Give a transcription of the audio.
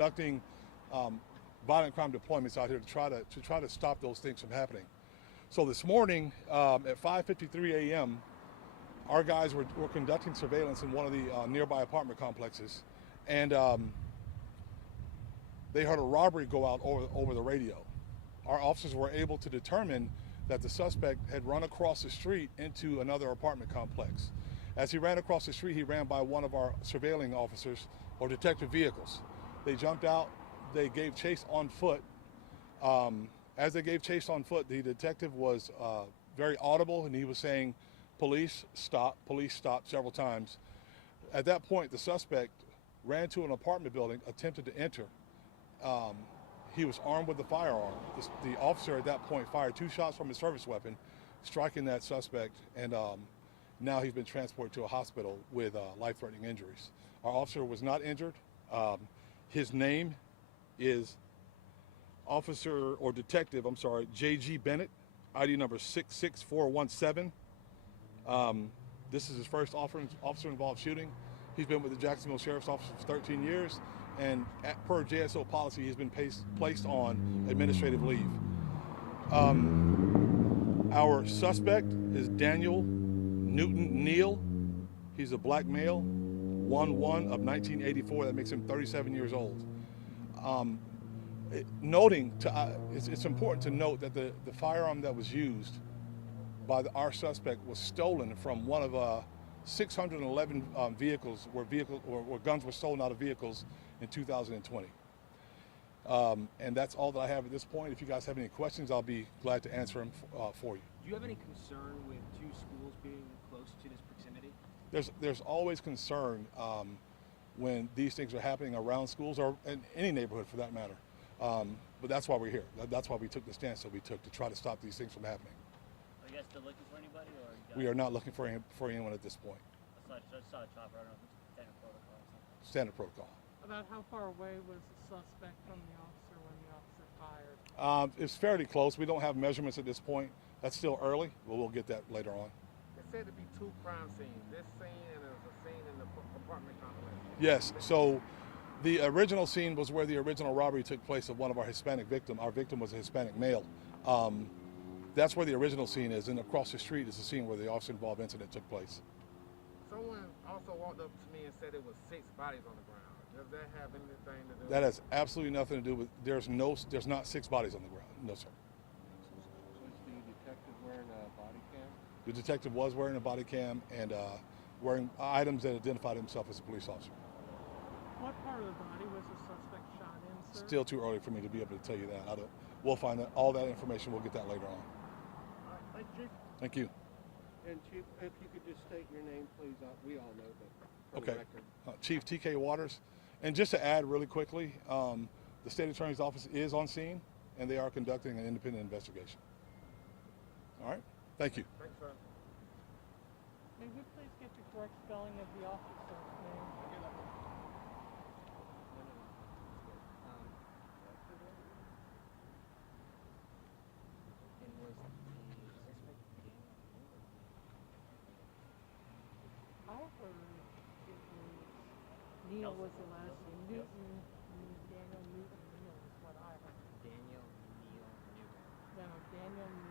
conducting violent crime deployments out here to try to stop those things from happening. So this morning at 5:53 a.m., our guys were conducting surveillance in one of the nearby apartment complexes, and they heard a robbery go out over the radio. Our officers were able to determine that the suspect had run across the street into another apartment complex. As he ran across the street, he ran by one of our surveilling officers or detective vehicles. They jumped out, they gave chase on foot. As they gave chase on foot, the detective was very audible, and he was saying, police, stop," several times. At that point, the suspect ran to an apartment building, attempted to enter. He was armed with a firearm. The officer at that point fired 2 shots from his service weapon, striking that suspect, and now he's been transported to a hospital with life-threatening injuries. Our officer was not injured. His name is Detective J.G. Bennett, ID number 66417. This is his first officer-involved shooting. He's been with the Jacksonville Sheriff's Office for 13 years, and per JSO policy, he's been placed on administrative leave. Our suspect is Daniel Newton Neal. He's a black male, 1/1 of 1984. That makes him 37 years old. It's important to note that the firearm that was used by our suspect was stolen from one of 611 vehicles where guns were stolen out of vehicles in 2020. And that's all that I have at this point. If you guys have any questions, I'll be glad to answer them for you. Do you have any concern with 2 schools being close to this proximity? There's always concern when these things are happening around schools or in any neighborhood for that matter. But that's why we're here. That's why we took the stance that we took to try to stop these things from happening. Are you guys still looking for anybody? We are not looking for anyone at this point. I saw a chopper. I don't know if it's standard protocol or something. Standard protocol. About how far away was the suspect from the officer when the officer fired? It's fairly close. We don't have measurements at this point. That's still early, but we'll get that later on. It said to be 2 crime scenes. This scene and there's a scene in the apartment complex. Yes. So the original scene was where the original robbery took place of one of our Hispanic victims. Our victim was a Hispanic male. That's where the original scene is, and across the street is the scene where the officer-involved incident took place. Someone also walked up to me and said it was 6 bodies on the ground. Does that have anything to do with it? That has absolutely nothing to do with. There's not 6 bodies on the ground. No, sir. Was the detective wearing a body cam? The detective was wearing a body cam and wearing items that identified himself as a police officer. What part of the body was the suspect shot in, sir? Still too early for me to be able to tell you that. We'll find that all that information. We'll get that later on. All right, Chief. Thank you. And Chief, if you could just state your name, please. We all know, but for Okay. the record. Chief T.K. Waters. And just to add really quickly, the State Attorney's Office is on scene, and they are conducting an independent investigation. All right? Thank you. Thanks, sir. May we please get the correct spelling of the officer's name? I heard Neal was the last name. Daniel Newton Neal is what I heard. Daniel Newton Neal. No, Daniel Newton.